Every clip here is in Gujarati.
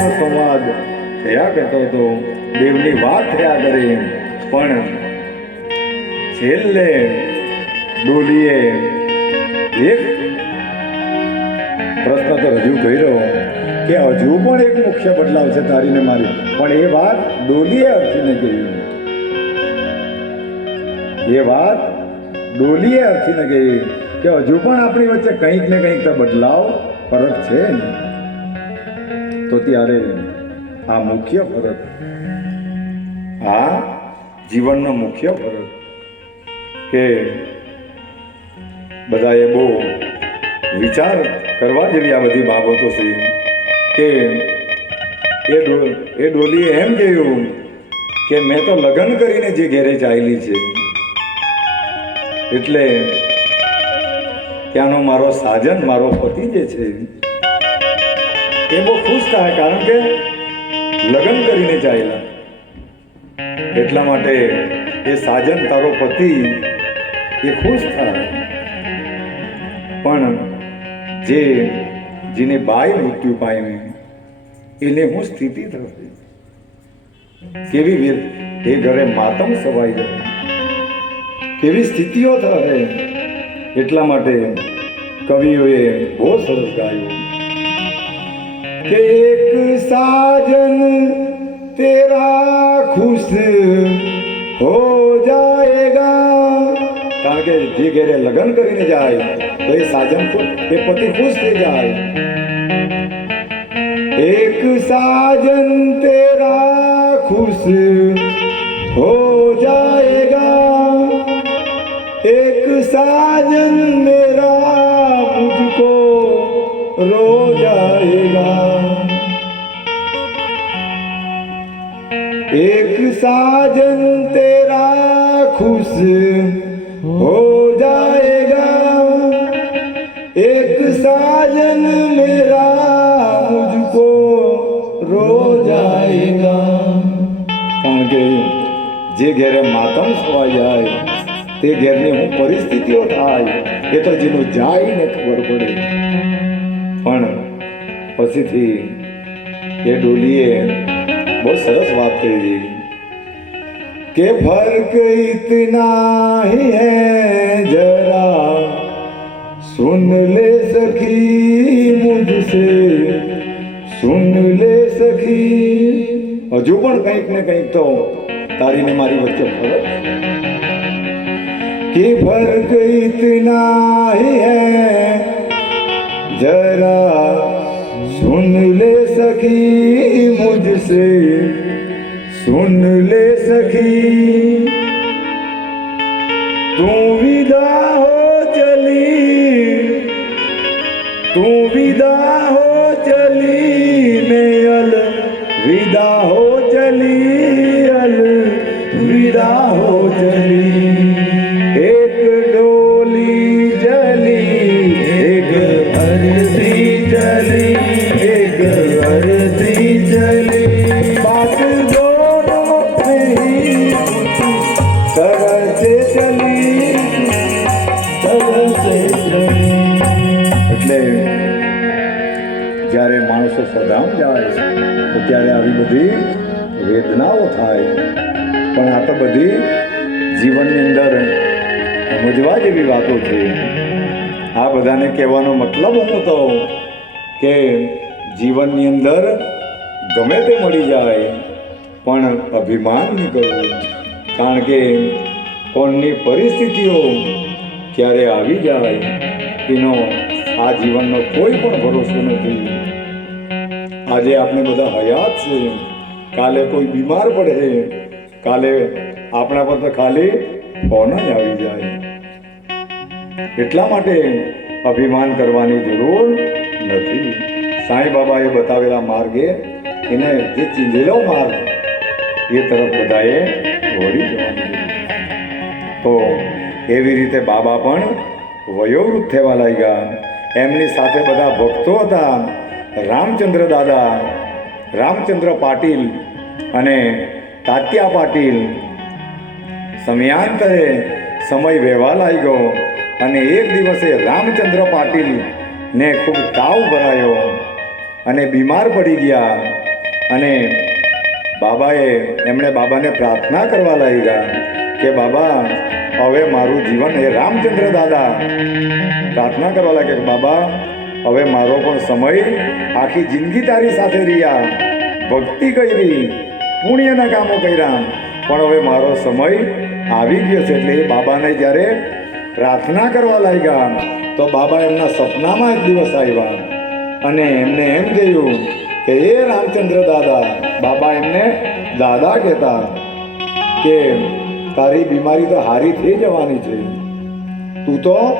દેવનો સંવાદ થયા કરતો હતો. દેવની વાત થયા કરે પણ છેલ્લે ડોલીએ એક પ્રશ્ન તો રજૂ કર્યો કે હજુ પણ એક મુખ્ય બદલાવ છે તારીને મારી. પણ એ વાત ડોલીએ અર્થીને કહી. એ વાત ડોલીએ અર્થીને કહી કે હજુ પણ આપણી વચ્ચે કંઈક ને કંઈક તો બદલાવ ફરક છે ને? તો ત્યારે આ મુખ્ય ફરક આ જીવનનો મુખ્ય ફરક કે બધાએ બહુ વિચાર કરવા જેવી આ બધી બાબતો છે કે એ એ ડોલીએ એમ કહ્યું કે મેં તો લગ્ન કરીને જે ઘેરે ચાલી છે. એટલે ત્યાંનો મારો સાજન, મારો પતિ જે છે એ બહુ ખુશ થાય કારણ કે લગ્ન કરીને જાયેલા. એટલા માટે એ સાજન તારો પતિ એ ખુશ થાય. પણ જે જેને બાઈ મૃત્યુ પામી, એને હું સ્થિતિ થશે કેવી વીર એ ઘરે માતમ સવાઈ જાય કેવી સ્થિતિઓ થશે એટલા માટે કવિઓએ બહુ સરસ ગાયું. एक साजन तेरा खुश हो जाएगा। ताकि जी गेरे लगन कर जाए तो ये साजन को ये पति खुश थे जाए। एक साजन तेरा खुश हो जाएगा। एक साजन मेरा मुझको रो जाए। साजन तेरा खुश हो जाएगा एक साजन मेरा मुझको रो जाएगा કારણ કે જે ઘેરે માતમ છવાઈ જાય તે ઘેરની હું પરિસ્થિતિઓ થાય એ તો જેનું જાય ને ખબર પડે પણ પછીથી એ ડોલીએ બહુ સરસ વાત કરી કે ફર્ક ઇતના ही है जरा सुन ले सखी मुझसे सुन ले સખી હજુ પણ કંઈક ને કંઈક તો તારી ને મારી વચ્ચે ફરક कि फर्क इतना ही है जरा सुन ले सखी ਸੁਣ ਲੈ ਸਖੀ। ਤੂੰ ਵਿਦਾ ਹੋ ਚਲੀ। ਤੂੰ ਵਿਦਾ બધી વેદનાઓ થાય. પણ આ તો બધી જીવનની અંદર સમજવા જેવી વાતો છે. આ બધાને કહેવાનો મતલબ હતો કે જીવનની અંદર ગમે તે મળી જાય, પણ અભિમાન નહીં કરવું. કારણ કે કોણની પરિસ્થિતિઓ ક્યારે આવી જાય, એનો આ જીવનનો કોઈ પણ ભરોસો નથી. આજે આપણે બધા હયાત છે. કાલે કોઈ બીમાર પડે કાલે આપણા પર તો ખાલી ફોન જ આવી જાય. એટલા માટે અભિમાન કરવાની જરૂર નથી. સાંઈ બાબાએ બતાવેલા માર્ગે એને જે ચીંધેલો માર્ગ એ તરફ બધાએ વળી જવાનું. તો એવી રીતે બાબા પણ વયોવૃદ્ધ થવા લાગ્યા. એમની સાથે બધા ભક્તો હતા. રામચંદ્ર દાદા, રામચંદ્ર પાટીલ અને તાત્યા પાટીલ સમયાંતરે સમય વહેવા લાગ્યો અને એક દિવસે રામચંદ્ર પાટીલ ને ખૂબ તાવ ભરાયો અને બીમાર પડી ગયા અને બાબાએ એમણે બાબાને પ્રાર્થના કરવા લાગ્યા કે, બાબા, હવે મારું જીવન એ રામચંદ્ર દાદા. પ્રાર્થના કરવા લાગ્યા કે, બાબા હવે મારો પણ સમય આખી જિંદગી તારી સાથે રહ્યા. ભક્તિ કરી, પુણ્યના કામો કર્યા. પણ હવે મારો સમય આવી ગયો છે એટલે એ બાબાને જ્યારે પ્રાર્થના કરવા લાગ્યા, તો બાબા એમના સપનામાં એક દિવસ આવ્યા. અને એમને એમ કહ્યું કે એ રામચંદ્ર દાદા, બાબા એમને દાદા કહેતા કે, તારી બીમારી તો હારી થઈ જવાની છે. તું તો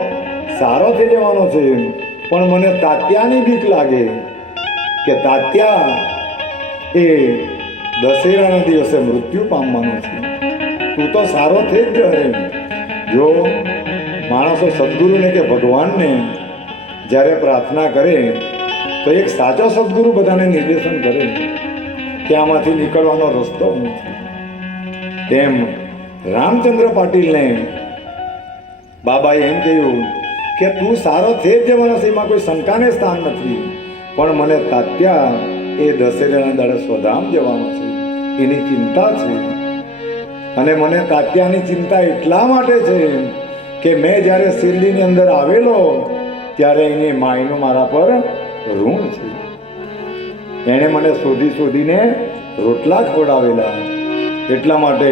સારો થઈ જવાનો છે. પણ મને તાત્યાની બીક લાગે કે તાત્યા એ દશેરાના દિવસે મૃત્યુ પામવાનો છે. તું તો સારો થઈ જ રહે જો માણસો સદગુરુને કે ભગવાનને જ્યારે પ્રાર્થના કરે, તો એક સાચો સદગુરુ બધાને નિર્દેશન કરે કે આમાંથી નીકળવાનો રસ્તો નથી તેમ રામચંદ્ર પાટીલને બાબાએ એમ કહ્યું કે તું સારો છે જ જવાનો છે એમાં કોઈ શંકાને સ્થાન નથી. પણ મને તાત્યા એ દશેરાના દાડે સ્વધામ જવાનો છે. એની ચિંતા છે. અને મને તાત્યાની ચિંતા એટલા માટે છે કે મેં જ્યારે શિરડીની અંદર આવેલો, ત્યારે એની માયનું મારા પર ઋણ છે. એણે મને શોધી શોધીને રોટલા ખોડાવેલા એટલા માટે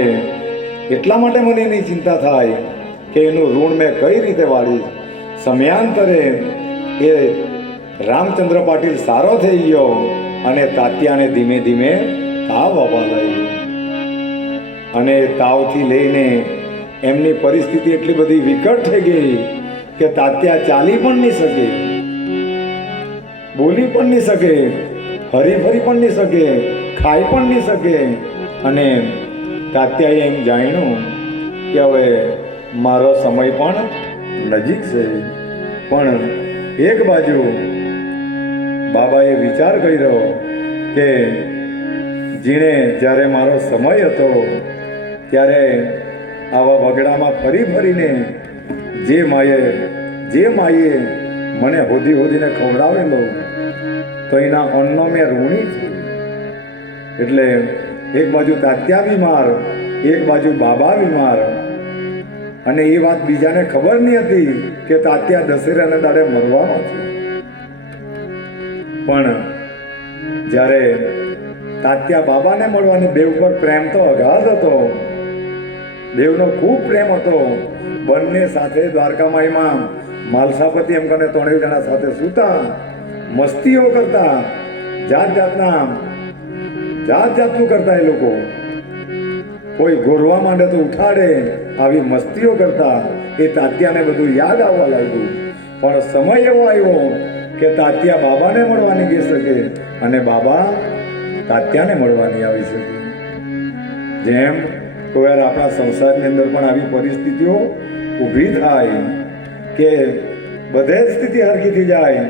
એટલા માટે મને એની ચિંતા થાય કે એનું ઋણ મેં કઈ રીતે વાળીશ સમયાંતરે એ રામચંદ્ર પાટીલ સારો થઈ ગયો અને તાત્યાને ધીમે ધીમે તાવ આવવા લાગ્યો. અને તાવથી લઈને એમની પરિસ્થિતિ એટલી બધી વિકટ થઈ ગઈ કે તાત્યા ચાલી પણ નહીં શકે, બોલી પણ નહીં શકે હરીફરી પણ નહીં શકે, ખાઈ પણ નહીં શકે. અને તાત્યાએ એમ જાણ્યું કે હવે મારો સમય પણ નજીક છે. પણ એક બાજુ બાબાએ વિચાર કર્યો કે જીણે જ્યારે મારો સમય હતો, ત્યારે આવા વગડામાં ફરી ફરીને જે માએ જે માએ મને હોદી હોદીને ખવડાવેલો, તો એના અન્નો મેં ઋણી છું. એટલે એક બાજુ તાત્યા બીમાર એક બાજુ બાબા બીમાર અને એ વાત બીજાને ખબર નહીં હતી કે તાત્યા દશેરાના દાડે મરવાનો છે. પણ જ્યારે તાત્યા બાબાને મળવાની દેવ પર પ્રેમ તો અગાધ હતો, દેવનો ખૂબ પ્રેમ હતો, બંને સાથે દ્વારકામાઈમાં માલસાપતિ એમ કરીને ત્રણેય જણા સાથે સૂતા, મસ્તીઓ કરતા, જાત જાતના, જાત જાતનું કરતા એ લોકો. કોઈ ગોરવા માંડે તો ઉઠાડે. આવી મસ્તીઓ કરતા એ તાત્યાને બધું યાદ આવવા લાગ્યું. પણ સમય એવો આવ્યો કે તાત્યા બાબાને મળવાની ગઈ શકે અને બાબા તાત્યાને મળવાની આવી શકે. જેમ કોઈ વાર આપણા સંસારની અંદર પણ આવી પરિસ્થિતિઓ ઊભી થાય કે બધે સ્થિતિ હરખી થઈ જાય.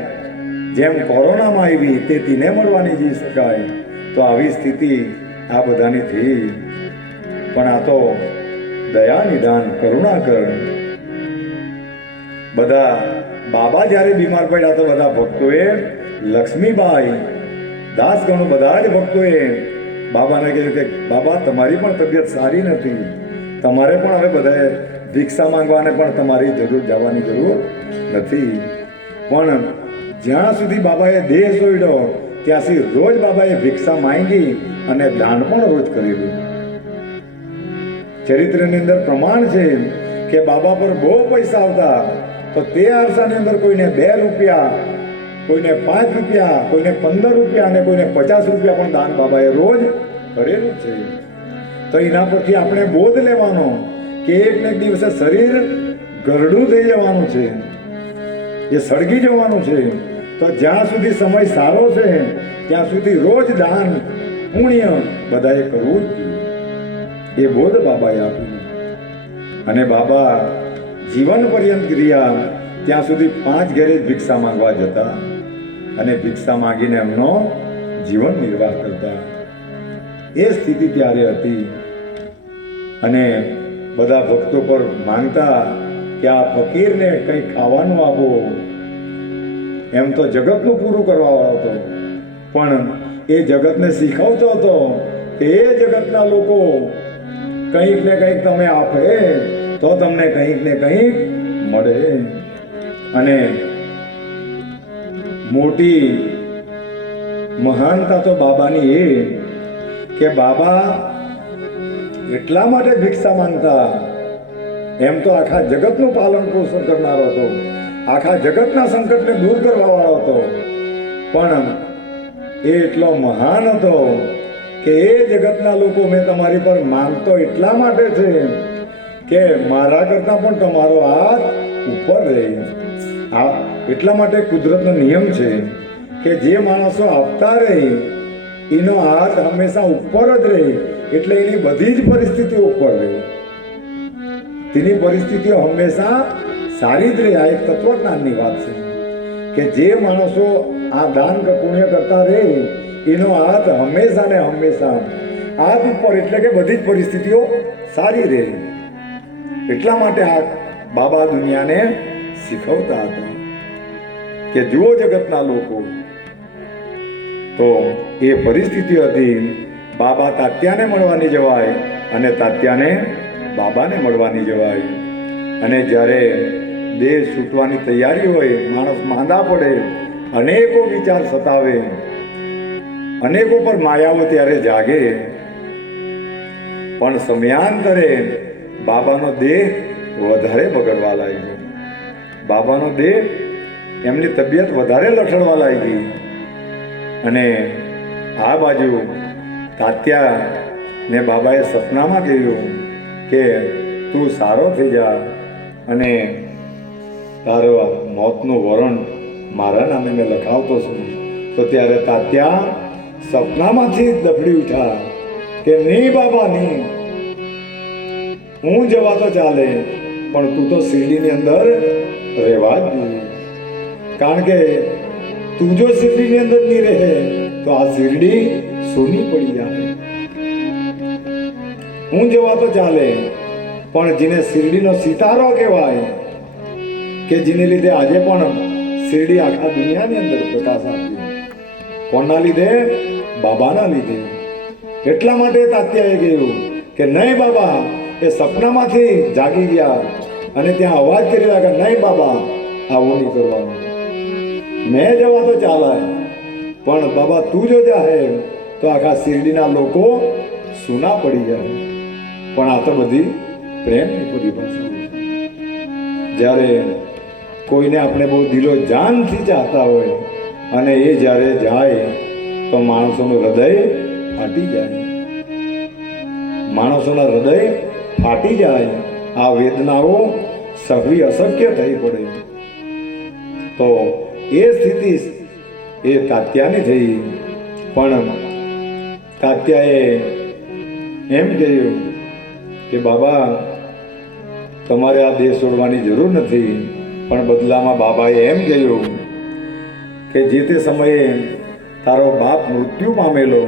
જેમ કોરોનામાં આવી તે તીને મળવાની જઈ શકાય. તો આવી સ્થિતિ આ બધાની થઈ. પણ આ તો દયા નિદાન કરુણા કર બધા બાબા જ્યારે બીમાર પડ્યા તો બધા ભક્તોએ લક્ષ્મીબાઈ દાસ ગણો બધા જ ભક્તોએ બાબાને કહ્યું કે, બાબા, તમારી પણ તબિયત સારી નથી. તમારે પણ હવે બધાએ ભિક્ષા માંગવાને પણ તમારી જરૂર જવાની જરૂર નથી. પણ જ્યાં સુધી બાબાએ દેહ સોયડો, ત્યાં સુધી રોજ બાબાએ ભિક્ષા માંગી અને દાન પણ રોજ કરેલું ચરિત્રની અંદર પ્રમાણ છે કે બાબા પર બહુ પૈસા આવતા, તો તે અરસાની અંદર કોઈને બે રૂપિયા, કોઈને પાંચ રૂપિયા, કોઈને પંદર રૂપિયા અને કોઈને પચાસ રૂપિયા પણ દાન બાબાએ રોજ કરેલું છે. તો એના પરથી આપણે બોધ લેવાનો કે એક ને દિવસે શરીર ગરડું થઈ જવાનું છે, એ સળગી જવાનું છે. તો જ્યાં સુધી સમય સારો છે, ત્યાં સુધી રોજ દાન, પુણ્ય બધાએ કરવું જ એ બોધ બાબાએ આપ્યું. અને બાબા જીવન પર્યંત ગ્રિયા ત્યાં સુધી પાંચ ઘેરે જ ભિક્ષા માંગવા જતા અને ભિક્ષા માંગીને એમનો જીવન નિર્વાહ કરતા. એ સ્થિતિ ત્યારે હતી. અને બધા ભક્તો પર માંગતા કે આ ફકીરને કંઈ ખાવાનું આપો. એમ તો જગતનું પૂરું કરવા વાળો હતો. પણ એ જગતને શીખવતો હતો કે એ જગતના લોકો કંઈક ને કંઈક તમે આપે, તો તમને કંઈક ને કંઈક મળે. અને મોટી મહાનતા તો બાબાની એ કે બાબા એટલા માટે ભિક્ષા માંગતા. એમ તો આખા જગતનું પાલન પોષણ કરનારો હતો. આખા જગતના સંકટને દૂર કરવા વાળો હતો. પણ એ એટલો મહાન હતો કે એ જગતના લોકો મેં તમારી પર માનતો એટલા માટે છે કે મારા કરતાં પણ તમારો હાથ ઉપર રહે. આ એટલા માટે કુદરતનો નિયમ છે કે જે માણસો આપતા રહે, એનો હાથ હંમેશા ઉપર જ રહે, એટલે એની બધી જ પરિસ્થિતિઓ ઉપર રહે. તેની પરિસ્થિતિઓ હંમેશા સારી જ રહે. આ એક તત્વજ્ઞાનની વાત છે કે જે માણસો આ દાન પુણ્ય કરતા રહે એનો હાથ હંમેશા ને હંમેશા હાથ ઉપર એટલે કે બધી જ પરિસ્થિતિઓ સારી રહે. એટલા માટે આ બાબા દુનિયાને શીખવતા હતા કે જુઓ જગતના લોકો. તો એ પરિસ્થિતિ હતી બાબા તાત્યાને મળવાની જવાય અને તાત્યાને બાબાને મળવાની જવાય. અને જ્યારે દેહ છૂટવાની તૈયારી હોય, માણસ માંદા પડે, અનેકો વિચાર સતાવે અનેકો પર માયાઓ ત્યારે જાગે. પણ સમયાંતરે બાબાનો દેહ વધારે બગડવા લાગ્યો. બાબાનો દેહ એમની તબિયત વધારે લથડવા લાગી. અને આ બાજુ તાત્યા ને બાબાએ સપનામાં કહ્યું કે, તું સારો થઈ જા અને તારો મોતનું વરણ મારા નામે મેં લખાવતો છું. તો ત્યારે તાત્યા સપનામાંથી દફડી ઉઠા કે નહીં બાબા, નહીં. હું જવા તો ચાલે, પણ તું તો શિરડીની અંદર રહેવા જ જોઈએ કારણ કે તું જો શિરડીની અંદર નહીં રહે, તો આ શિરડી સોની પડી જાય હું જવા તો ચાલે, પણ જેને શિરડીનો સિતારો કહેવાય, કે જેને લીધે આજે પણ શિરડી આખા દુનિયાની અંદર પ્રકાશ આપ્યો કોના લીધે? બાબાના લીધે. એટલા માટે તાત્યાએ ગયું કે નહીં બાબા, એ સપનામાંથી જાગી ગયા અને ત્યાં અવાજ કરી કે નહીં બાબા, આવું નહીં કરવાનું. મેં જવા તો ચાલાય, પણ બાબા તું જો જાહે તો આખા શિરડીના લોકો સુના પડી જાય. પણ આ તો બધી પ્રેમની ભાષા જ્યારે કોઈને આપણે બહુ દિલો જાનથી ચાહતા હોય અને એ જ્યારે જાય તો માણસોનું હૃદય ફાટી જાય. માણસોના હૃદય ફાટી જાય. આ વેદનાઓ સહવી અશક્ય થઈ પડે. તો એ સ્થિતિ એ તાત્યાની થઈ. પણ તાત્યાએ એમ કહ્યું કે, બાબા, તમારે આ દેશ છોડવાની જરૂર નથી. પણ બદલામાં બાબાએ એમ કહ્યું કે, જે તે સમયે તારો બાપ મૃત્યુ પામેલો.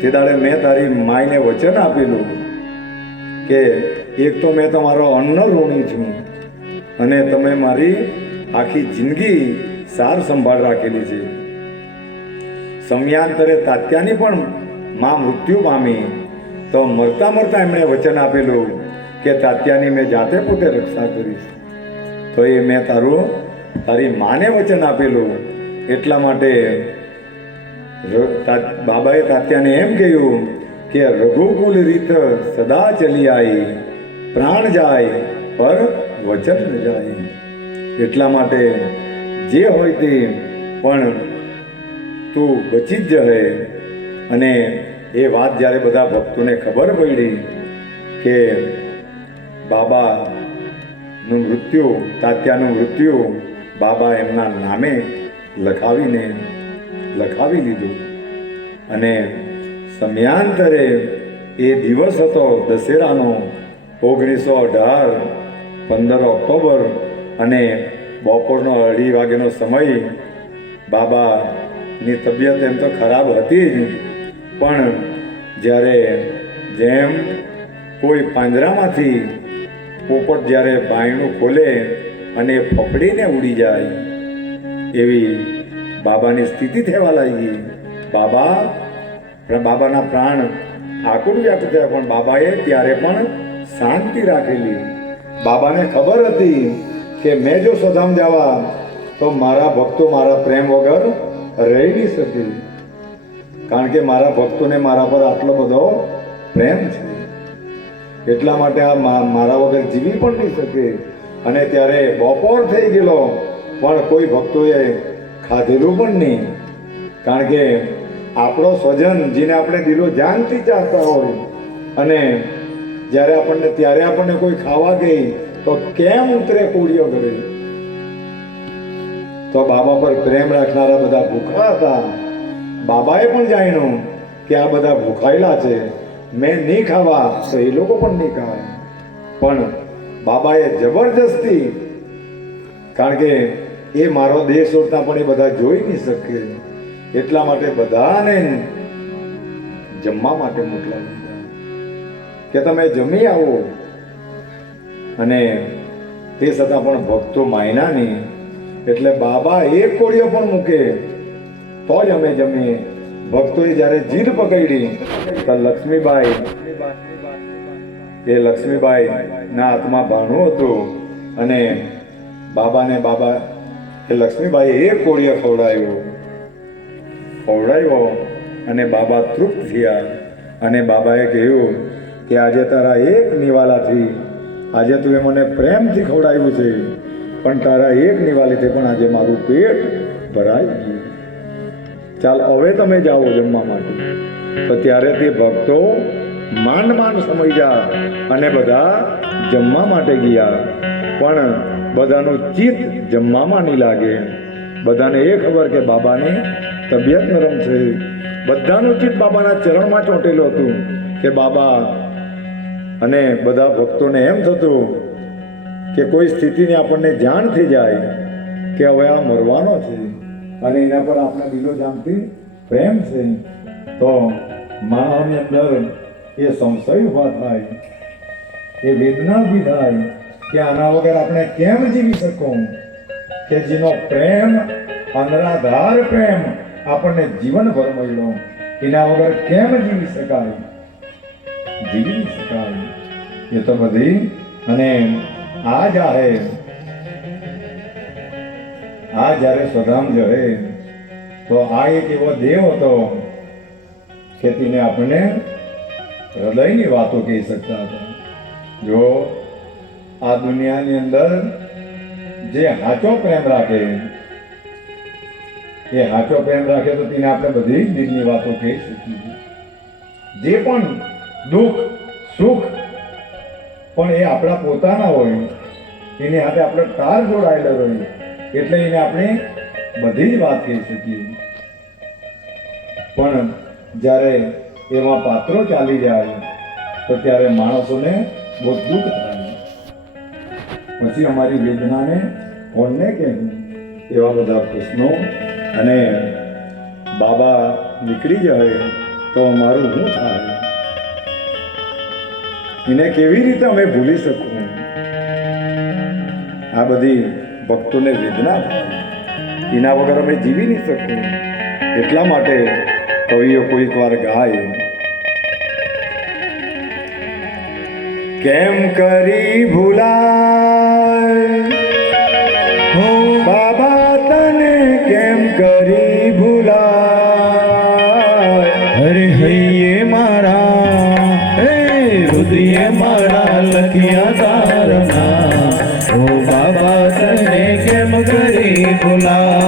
તે દાડે મેં તારી માયને વચન આપેલું કે એક તો મેં તમારો અન્ન ઋણી છું અને તમે મારી આખી જિંદગી સાર સંભાળ રાખેલી છે. સમયાંતરે તાત્યાની પણ માં મૃત્યુ પામી. તો મરતા મરતા એમણે વચન આપેલું કે તાત્યાની મેં જાતે પોતે રક્ષા કરીશ તો એ મેં તારું, તારી માને વચન આપેલું. એટલા માટે બાબાએ તાત્યાને એમ કહ્યું કે રઘુકુલ રીત સદા ચલી આવી પ્રાણ જાય, પર વચન ન જાય. એટલા માટે જે હોય તે પણ તું બચી જ જહે અને એ વાત જ્યારે બધા ભક્તોને ખબર પડી કે બાબાનું મૃત્યુ, તાત્યાનું મૃત્યુ બાબા એમના નામે લખાવીને લખાવી લીધું. અને સમયાંતરે એ દિવસ હતો દશેરાનો ઓગણીસો અઢાર, પંદર ઓક્ટોબર અને બપોરનો અઢી વાગ્યાનો સમય. બાબાની તબિયત એમ તો ખરાબ હતી જ, પણ જ્યારે જેમ કોઈ પાંજરામાંથી પોપટ જ્યારે બાયણું ખોલે અને ફફડીને ઉડી જાય એવી બાબાની સ્થિતિ થવા લાગી. બાબા બાબાના પ્રાણ આકુર વ્યાપ થયા, પણ બાબાએ ત્યારે પણ શાંતિ રાખેલી. બાબાને ખબર હતી કે મેં જો સધામ જવા તો મારા ભક્તો મારા પ્રેમ વગર રહી નહીં શકે કારણ કે મારા ભક્તોને મારા પર આટલો બધો પ્રેમ છે. એટલા માટે આ મારા વગર જીવી પણ નહીં શકે. અને ત્યારે બપોર થઈ ગયેલો. પણ કોઈ ભક્તોએ ખાધેલું પણ નહીં. કારણ કે આપણો સ્વજન જેને આપણે દિલો જાનથી ચાહતા હોય અને જ્યારે આપણને ત્યારે આપણને કોઈ ખાવા ગઈ, તો કેમ ઉતરે કોળીઓ કરે તો બાબા પર પ્રેમ રાખનારા બધા ભૂખા હતા. બાબાએ પણ જાણ્યું કે આ બધા ભૂખાયેલા છે. મેં નહીં ખાવા, તો એ લોકો પણ નહીં ખાવા. પણ બાબાએ જબરજસ્તી, કારણ કે એ મારો દેશ ઓળતા પણ એ બધા જોઈ નહીં શકે. એટલા માટે બધાને જમવા માટે મોકલાવી કે તમે જમી આવો. અને તે છતાં પણ ભક્તો માયના નહીં. એટલે બાબા એક કોળીઓ પણ મૂકે. તો જ અમે જમીએ. ભક્તોએ જ્યારે જીદ પકડી, તો લક્ષ્મીબાઈ, એ લક્ષ્મીબાઈ ના હાથમાં ભાણું હતું. અને બાબાને બાબા એ લક્ષ્મીબાઈ એક કોળીઓ ખવડાવ્યો. ખવડાવ્યો અને બાબા તૃપ્ત થયા અને બાબાએ કહ્યું કે આજે તારા એક નિવાલાથી, આજે તું એ મને પ્રેમથી ખવડાવ્યું છે, પણ તારા એક નિવાલીથી પણ આજે મારું પેટ ભરાઈ ગયું. ચાલ, હવે તમે જાઓ જમવા માટે. તો ત્યારે તે ભક્તો માંડ માંડ સમજ્યા અને બધા જમવા માટે ગયા. પણ બધાનું ચિત્ત જમવામાં નહીં લાગે. બધાને એ ખબર કે બાબાની તબિયત નરમ છે. બધાનું ચિત્ત બાબાના ચરણમાં ચોંટેલું હતું કે બાબા, અને બધા ભક્તોને એમ થતું કે કોઈ સ્થિતિની આપણને જાણ થઈ જાય કે હવે આ મરવાનો છે. અને એના પર આપણા દિલો જામથી પ્રેમ છે. તો માનવની અંદર એ સંશય ઊભા થાય, એ વેદના ઊભી થાય કે આના વગર આપણે કેમ જીવી શકો? કે જેનો પ્રેમ, અનરાધાર પ્રેમ આપણને જીવનભર મળ્યો. એના વગર કેમ જીવી શકાય? જીવી શકાય. એ તો બધી અને આ જાહે, આ જ્યારે સ્વધામ જહે, તો આ એક એવો દેવ હતો કે તેને આપણને હૃદયની વાતો કહી શકતા હતા. જો આ દુનિયાની અંદર જે સાચો પ્રેમ રાખે, એ સાચો પ્રેમ રાખે તો તેને આપણે બધી જ દિલની વાતો કહી શકીએ જે પણ દુઃખ, સુખ પણ એ આપણા પોતાના હોય, એની સાથે આપણે તાર જોડાયેલા હોય, એટલે એને આપણે બધી જ વાત કહી શકીએ પણ જ્યારે એવા પાત્રો ચાલી જાય, તો ત્યારે માણસોને બહુ દુઃખ થાય. પછી અમારી વેદનાને કોણને કહેવું? એવા બધા પ્રશ્નો. અને બાબા નીકળી જાય તો અમારું શું થાય? એને કેવી રીતે અમે ભૂલી શકું? આ બધી ભક્તોને વેદના થાય. એના વગર અમે જીવી નહીં શકું. એટલા માટે કવિઓ કોઈક વાર ગાય, કેમ કરી ભૂલાય હો કેમ કરી ભૂલાય? અરે મારા હે રુદિયે મારા લખિયા તારના. ઓ બાબા તને કેમ કરી ભૂલાય?